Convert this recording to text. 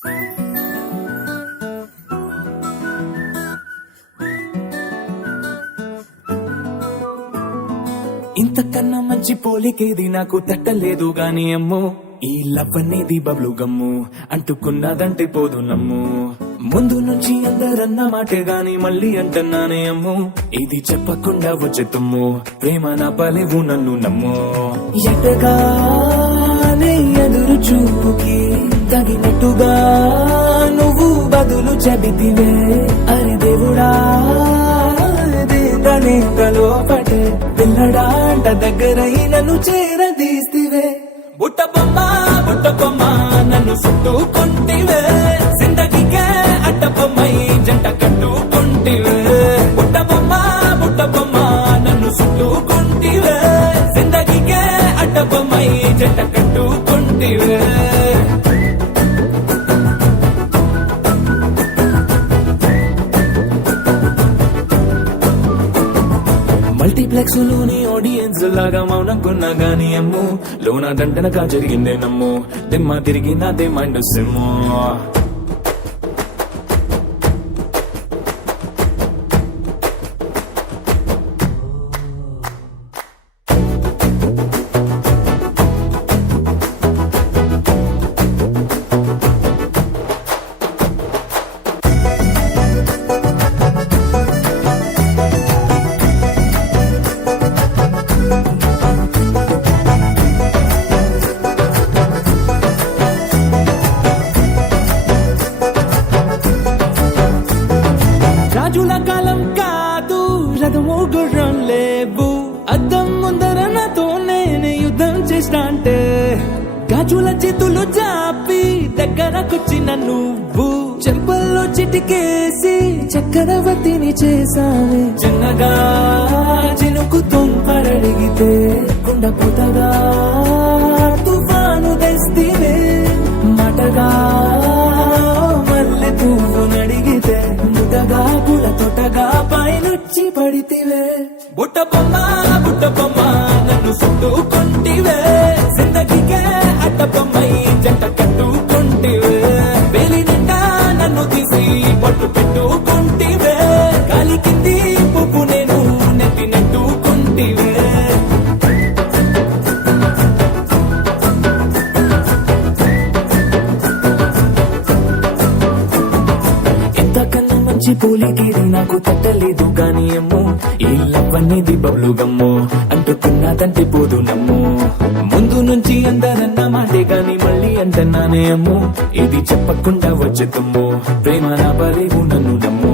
ఇంతకన్నా మంచి పోలికేది నాకు తట్టలేదు గాని అమ్మో, ఈ లవ్ అనేది బబ్లు గమ్ము అంటుకున్నదంటే పోదు నమ్ము. ముందు నుంచి అందరన్న మాటే గాని మళ్ళీ అంటున్నానే అమ్ము, ఇది చెప్పకుండా వచ్చే తుమ్ము, ప్రేమ నా పలేవు నన్ను నమ్ము. ఎటగానే ఎదురు చూపుకి తగినట్టుగా నువ్వు బదులు చెబితివే, అరి దేవుడా దేదనేకలో పటే పిల్లడాంట దగ్గరై నన్ను చేరదీస్తివే. బుట్ట బొమ్మ నన్ను చుట్టుకుంటివే, జిందగీకే అడ్డ బొమ్మై జంట కట్టుకుంటివే. బుట్ట బొమ్మ నన్ను చుట్టుకుంటివే, జిందగీకే అడ్డ బొమ్మై జంట కట్టుకుంటివే. మల్టీప్లెక్స్ లోని ఆడియన్స్ లాగా మౌనంకున్నా గాని అమ్ము, లోన దండనగా జరిగిందే నమ్ము, దిమ్మ తిరిగి నాదే మైండ్ సిమ్ము. రాజుల కాలం కాదు, రథము గుర్రం లేవు, అద్దం ముందర నాతో నేనే యుద్ధం చేస్తా అంటే, గాజుల చేతులు జాపి దగ్గరకొచ్చిన నువ్వు, చెంపల్లో చిటికేసి చక్రవర్తిని చేసావే. చిన్నగా చినుకు తుంపరడిగితే కుండ పుతగా తుఫాను తెస్తివే, మాటగా మల్లె పువ్వు నడిగితే ముదగా పుల తొటగా పైనొచ్చి పడితివే. బుట్ట బొమ్మ నన్ను చుట్టుకుంటివే, జిందగీకే అడ్డ బొమ్మై జంట కట్టుకుంటివే. వేలి నిండా నన్ను తీసి పట్టు పెట్టుకుంటివే, గాలి కింది పువ్వు నేను నెత్తి నెట్టుకుంటివే. ఎంతకన్నా మంచి పోలికేది నాకు తట్టలేదు గాని అమ్ము, ఈ లవ్ అనేది బబ్లు గమ్ము అంటుకున్నదంటే పోదు నమ్ము. ముందు నుంచి అందరన్న మాటే గాని మళ్ళీ అంటున్నానే అమ్ము, ఇది చెప్పకుండా వచ్చే తుమ్ము, ప్రేమ నా పలేవు నన్ను నమ్ము.